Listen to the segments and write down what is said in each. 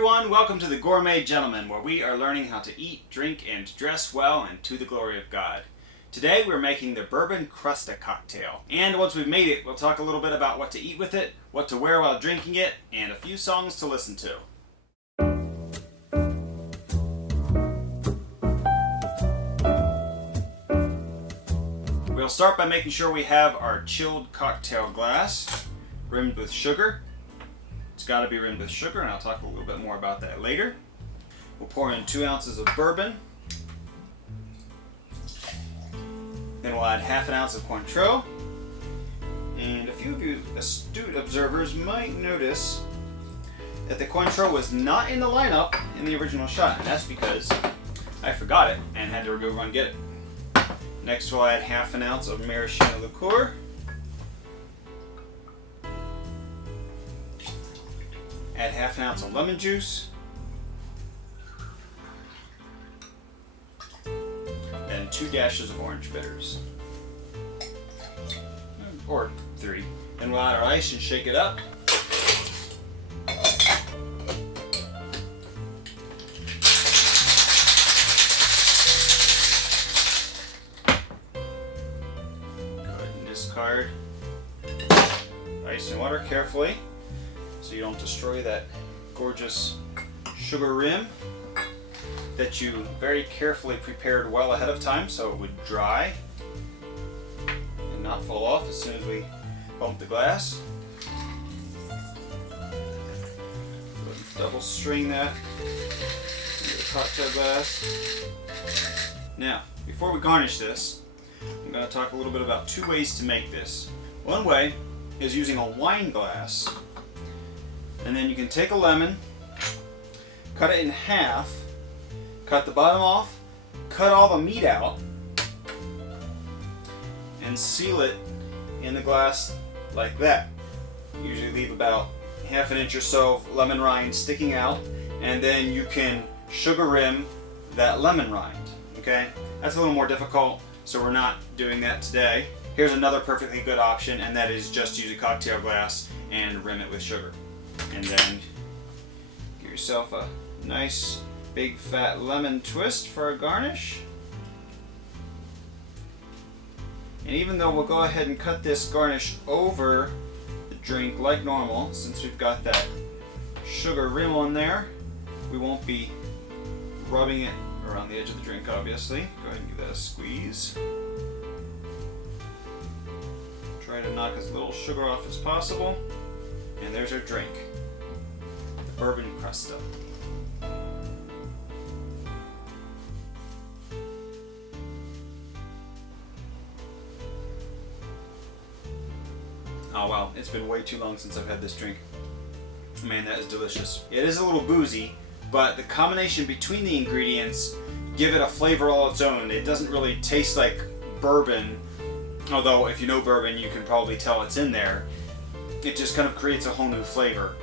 everyone, welcome to the Gourmet Gentleman, where we are learning how to eat, drink, and dress well and to the glory of God. Today we're making the Bourbon Crusta cocktail, and once we've made it, we'll talk a little bit about what to eat with it, what to wear while drinking it, and a few songs to listen to. We'll start by making sure we have our chilled cocktail glass rimmed with sugar. It's got to be rimmed with sugar, and I'll talk a little bit more about that later. We'll pour in 2 ounces of bourbon. Then we'll add half an ounce of Cointreau. And a few of you astute observers might notice that the Cointreau was not in the lineup in the original shot, and that's because I forgot it and had to go run get it. Next we'll add half an ounce of Maraschino Liqueur. Add half an ounce of lemon juice. And 2 dashes of orange bitters. Or 3. Then we'll add our ice and shake it up. Go ahead and discard ice and water carefully, so you don't destroy that gorgeous sugar rim that you very carefully prepared well ahead of time so it would dry and not fall off as soon as we bump the glass. Double strain that into the cocktail glass. Now, before we garnish this, I'm going to talk a little bit about 2 ways to make this. One way is using a wine glass. And then you can take a lemon, cut it in half, cut the bottom off, cut all the meat out, and seal it in the glass like that. Usually leave about ½ inch or so of lemon rind sticking out, and then you can sugar rim that lemon rind. Okay? That's a little more difficult, so we're not doing that today. Here's another perfectly good option, and that is just use a cocktail glass and rim it with sugar. And then give yourself a nice big fat lemon twist for a garnish. And even though we'll go ahead and cut this garnish over the drink like normal, since we've got that sugar rim on there, we won't be rubbing it around the edge of the drink, obviously. Go ahead and give that a squeeze. Try to knock as little sugar off as possible. And there's our drink, the Bourbon Crusta. Oh wow, it's been way too long since I've had this drink. Man, that is delicious. It is a little boozy, but the combination between the ingredients give it a flavor all its own. It doesn't really taste like bourbon, although if you know bourbon, you can probably tell it's in there. It just kind of creates a whole new flavor.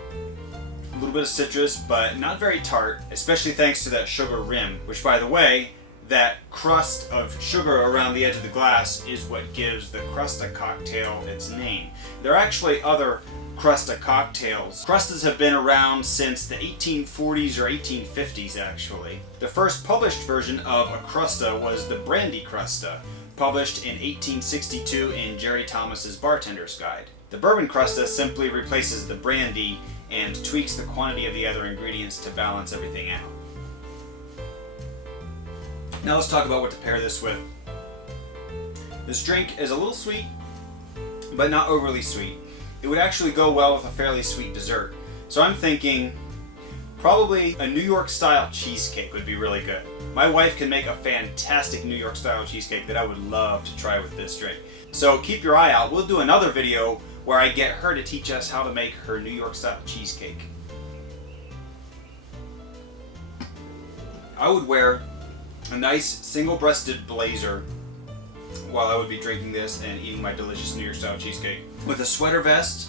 A little bit of citrus, but not very tart, especially thanks to that sugar rim, which, by the way, that crust of sugar around the edge of the glass is what gives the Crusta cocktail its name. There are actually other Crusta cocktails. Crustas have been around since the 1840s or 1850s, actually. The first published version of a Crusta was the Brandy Crusta, published in 1862 in Jerry Thomas's Bartender's Guide. The Bourbon Crusta simply replaces the brandy and tweaks the quantity of the other ingredients to balance everything out. Now let's talk about what to pair this with. This drink is a little sweet, but not overly sweet. It would actually go well with a fairly sweet dessert. So I'm thinking probably a New York style cheesecake would be really good. My wife can make a fantastic New York style cheesecake that I would love to try with this drink. So keep your eye out. We'll do another video where I get her to teach us how to make her New York style cheesecake. I would wear a nice single-breasted blazer while I would be drinking this and eating my delicious New York style cheesecake, with a sweater vest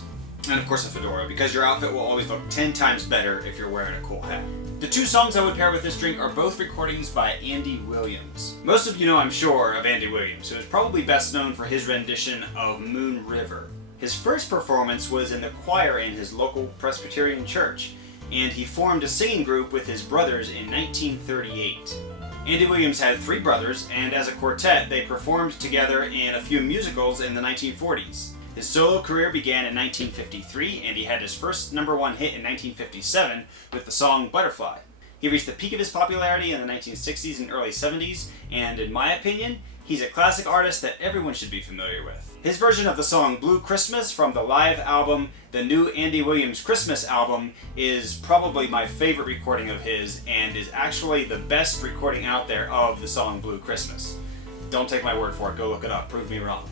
and of course a fedora, because your outfit will always look 10 times better if you're wearing a cool hat. The 2 songs I would pair with this drink are both recordings by Andy Williams. Most of you know, I'm sure, of Andy Williams, who is probably best known for his rendition of Moon River. His first performance was in the choir in his local Presbyterian church, and he formed a singing group with his brothers in 1938. Andy Williams had 3 brothers, and as a quartet, they performed together in a few musicals in the 1940s. His solo career began in 1953, and he had his first #1 hit in 1957 with the song Butterfly. He reached the peak of his popularity in the 1960s and early 70s, and in my opinion, he's a classic artist that everyone should be familiar with. His version of the song Blue Christmas from the live album, the new Andy Williams Christmas album, is probably my favorite recording of his and is actually the best recording out there of the song Blue Christmas. Don't take my word for it, go look it up, prove me wrong.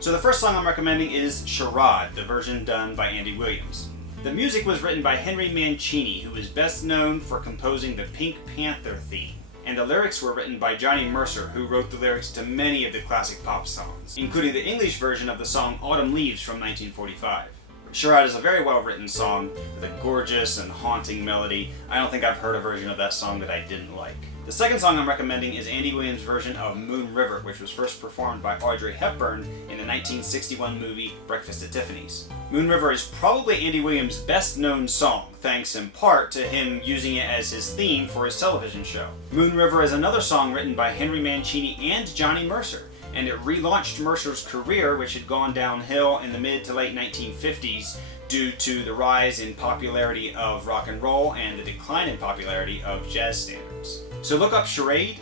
So the first song I'm recommending is Charade, the version done by Andy Williams. The music was written by Henry Mancini, who is best known for composing the Pink Panther theme. And the lyrics were written by Johnny Mercer, who wrote the lyrics to many of the classic pop songs, including the English version of the song Autumn Leaves from 1945. Charade is a very well-written song with a gorgeous and haunting melody. I don't think I've heard a version of that song that I didn't like. The second song I'm recommending is Andy Williams' version of Moon River, which was first performed by Audrey Hepburn in the 1961 movie Breakfast at Tiffany's. Moon River is probably Andy Williams' best-known song, thanks in part to him using it as his theme for his television show. Moon River is another song written by Henry Mancini and Johnny Mercer, and it relaunched Mercer's career, which had gone downhill in the mid to late 1950s due to the rise in popularity of rock and roll and the decline in popularity of jazz standards. So look up Charade?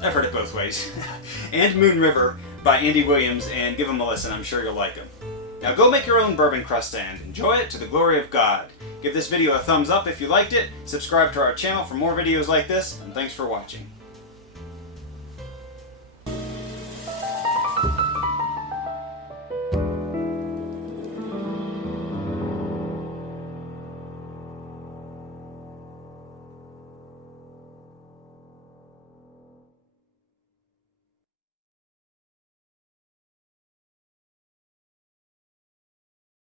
I've heard it both ways. and Moon River by Andy Williams, and give them a listen, I'm sure you'll like them. Now go make your own Bourbon Crusta and enjoy it to the glory of God. Give this video a thumbs up if you liked it, subscribe to our channel for more videos like this, and thanks for watching.